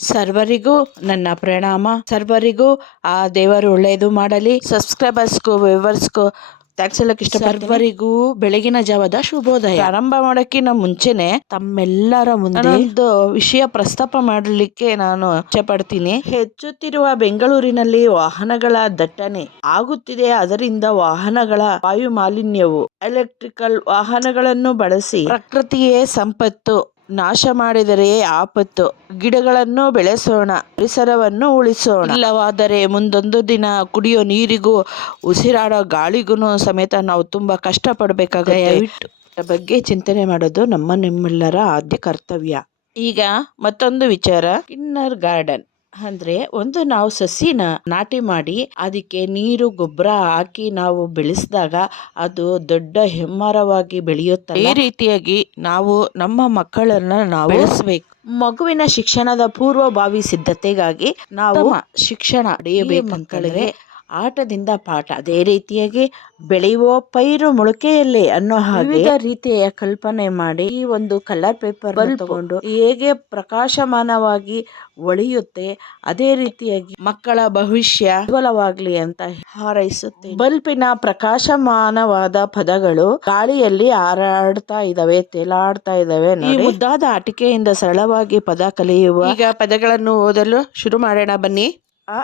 ಸರ್ವರಿಗೂ ನನ್ನ ಪ್ರಣಾಮ. ಸರ್ವರಿಗೂ ಆ ದೇವರು ಒಳ್ಳೆಯದು ಮಾಡಲಿ. ಸಬ್ಸ್ಕ್ರೈಬರ್ಸ್ಗೂ ವ್ಯೂವರ್ಸ್ಗೂ ಥ್ಯಾಂಕ್ಸ್ ಹೇಳಕ್ ಇಷ್ಟ ಸರ್ವರಿಗೂ ಬೆಳಗಿನ ಜಾವದ ಶುಭೋದಯ. ಆರಂಭ ಮಾಡೋಕ್ಕಿಂತ ಮುಂಚೆನೆ ತಮ್ಮೆಲ್ಲರ ಮುಂದೆ ಒಂದು ವಿಷಯ ಪ್ರಸ್ತಾಪ ಮಾಡಲಿಕ್ಕೆ ನಾನು ಇಚ್ಛೆ ಪಡ್ತೀನಿ ಹೆಚ್ಚುತ್ತಿರುವ ಬೆಂಗಳೂರಿನಲ್ಲಿ ವಾಹನಗಳ ದಟ್ಟಣೆ ಆಗುತ್ತಿದೆ. ಅದರಿಂದ ವಾಹನಗಳ ವಾಯು ಮಾಲಿನ್ಯವು ಎಲೆಕ್ಟ್ರಿಕಲ್ ವಾಹನಗಳನ್ನು ಬಳಸಿ ಪ್ರಕೃತಿಯೇ ಸಂಪತ್ತು. ನಾಶ ಮಾಡಿದರೆ ಆಪತ್ತು. ಗಿಡಗಳನ್ನು ಬೆಳೆಸೋಣ ಪರಿಸರವನ್ನು ಉಳಿಸೋಣ. ಇಲ್ಲವಾದರೆ ಮುಂದೊಂದು ದಿನ ಕುಡಿಯೋ ನೀರಿಗೂ ಉಸಿರಾಡೋ ಗಾಳಿಗೂ ಸಮೇತ ನಾವು ತುಂಬ ಕಷ್ಟಪಡಬೇಕಾಗುತ್ತೆ. ದಯವಿಟ್ಟು. ಇದರ ಬಗ್ಗೆ ಚಿಂತನೆ ಮಾಡೋದು ನಮ್ಮ ನಿಮ್ಮೆಲ್ಲರ ಆದ್ಯ ಕರ್ತವ್ಯ. ಈಗ ಮತ್ತೊಂದು ವಿಚಾರ. Kindergarten. ಅಂದ್ರೆ ಒಂದು ನಾವು ಸಸಿನ ನಾಟಿ ಮಾಡಿ ಅದಕ್ಕೆ ನೀರು ಗೊಬ್ಬರ ಹಾಕಿ ನಾವು ಬೆಳೆಸಿದಾಗ ಅದು ದೊಡ್ಡ ಹೆಮ್ಮರವಾಗಿ ಬೆಳೆಯುತ್ತೆ ಈ ರೀತಿಯಾಗಿ ನಾವು ನಮ್ಮ ಮಕ್ಕಳನ್ನ ನಾವು ಬೆಳೆಸಬೇಕು. ಮಗುವಿನ ಶಿಕ್ಷಣದ ಪೂರ್ವಭಾವಿ ಸಿದ್ಧತೆಗಾಗಿ ನಾವು ಶಿಕ್ಷಣ ಪಡೆಯಬೇಕು ಮಕ್ಕಳಿಗೆ ಆಟದಿಂದ ಪಾಠ. ಅದೇ ರೀತಿಯಾಗಿ ಬೆಳೆಯುವ ಪೈರು ಮೊಳಕೆಯಲ್ಲಿ ಅನ್ನೋ ಹಾಗೆ ವಿವಿಧ ರೀತಿಯ ಕಲ್ಪನೆ ಮಾಡಿ ಈ ಒಂದು ಕಲರ್ ಪೇಪರ್ ತಗೊಂಡು ಹೇಗೆ ಪ್ರಕಾಶಮಾನವಾಗಿ ಒಳಿಯುತ್ತೆ ಅದೇ ರೀತಿಯಾಗಿ ಮಕ್ಕಳ ಭವಿಷ್ಯ ಉಜ್ವಲವಾಗ್ಲಿ ಅಂತ ಹಾರೈಸುತ್ತೆ ಬಲ್ಪಿನ ಪ್ರಕಾಶಮಾನವಾದ ಪದಗಳು ಗಾಳಿಯಲ್ಲಿ ಹಾರಾಡ್ತಾ ಇದಾವೆ ತೇಲಾಡ್ತಾ ಇದಾವೆ ಈ ಮುದ್ದಾದ ಆಟಿಕೆಯಿಂದ ಸರಳವಾಗಿ ಪದ ಕಲಿಯುವ ಈಗ ಪದಗಳನ್ನು ಓದಲು ಶುರು ಮಾಡೋಣ ಬನ್ನಿ. ಅ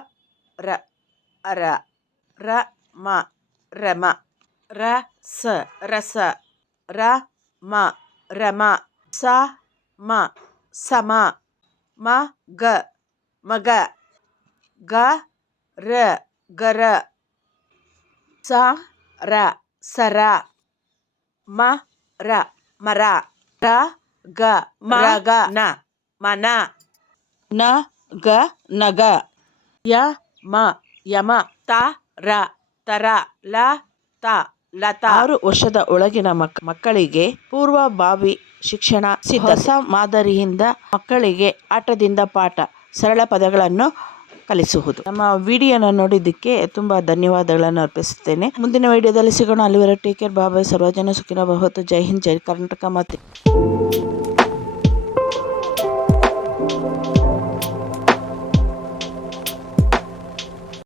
ರ ಅರ ರ ಮ ರಮ ರ ಸ ರಸ ರ ಮ ರಮ ಸ ಮ ಸಮ ಮ ಗ ಮಗ ಗ ರ ಗರ ಸ ರ ಸರ ಮ ರ ಮರ ರ ಗ ಮ ಗ ನ ಮನ ನ ಗ ನಗ ಯ ಮ ಯಮ ತ ರ ತರ ಲ ತ ಲತ ಆರು ವರ್ಷದ ಒಳಗಿನ ಮಕ್ ಮಕ್ಕಳಿಗೆ ಪೂರ್ವಭಾವಿ ಶಿಕ್ಷಣ ಸಿದ್ಧ ಹೊಸ ಮಾದರಿಯಿಂದ ಮಕ್ಕಳಿಗೆ ಆಟದಿಂದ ಪಾಠ ಸರಳ ಪದಗಳನ್ನು ಕಲಿಸುವುದು. ನಮ್ಮ ವಿಡಿಯೋನ ನೋಡಿದ್ದಕ್ಕೆ ತುಂಬ ಧನ್ಯವಾದಗಳನ್ನು ಅರ್ಪಿಸುತ್ತೇನೆ. ಮುಂದಿನ ವಿಡಿಯೋದಲ್ಲಿ ಸಿಗೋಣ. ಅಲ್ಲಿವರ ಟೇಕ್ ಕೇರ್. ಬಾಬಾಯ್ ಸರ್ವಜನ ಸುಖಿನ ಬಹುತ್ ಜೈ ಹಿಂದ್. ಜೈ ಕರ್ನಾಟಕ ಮಾತೆ.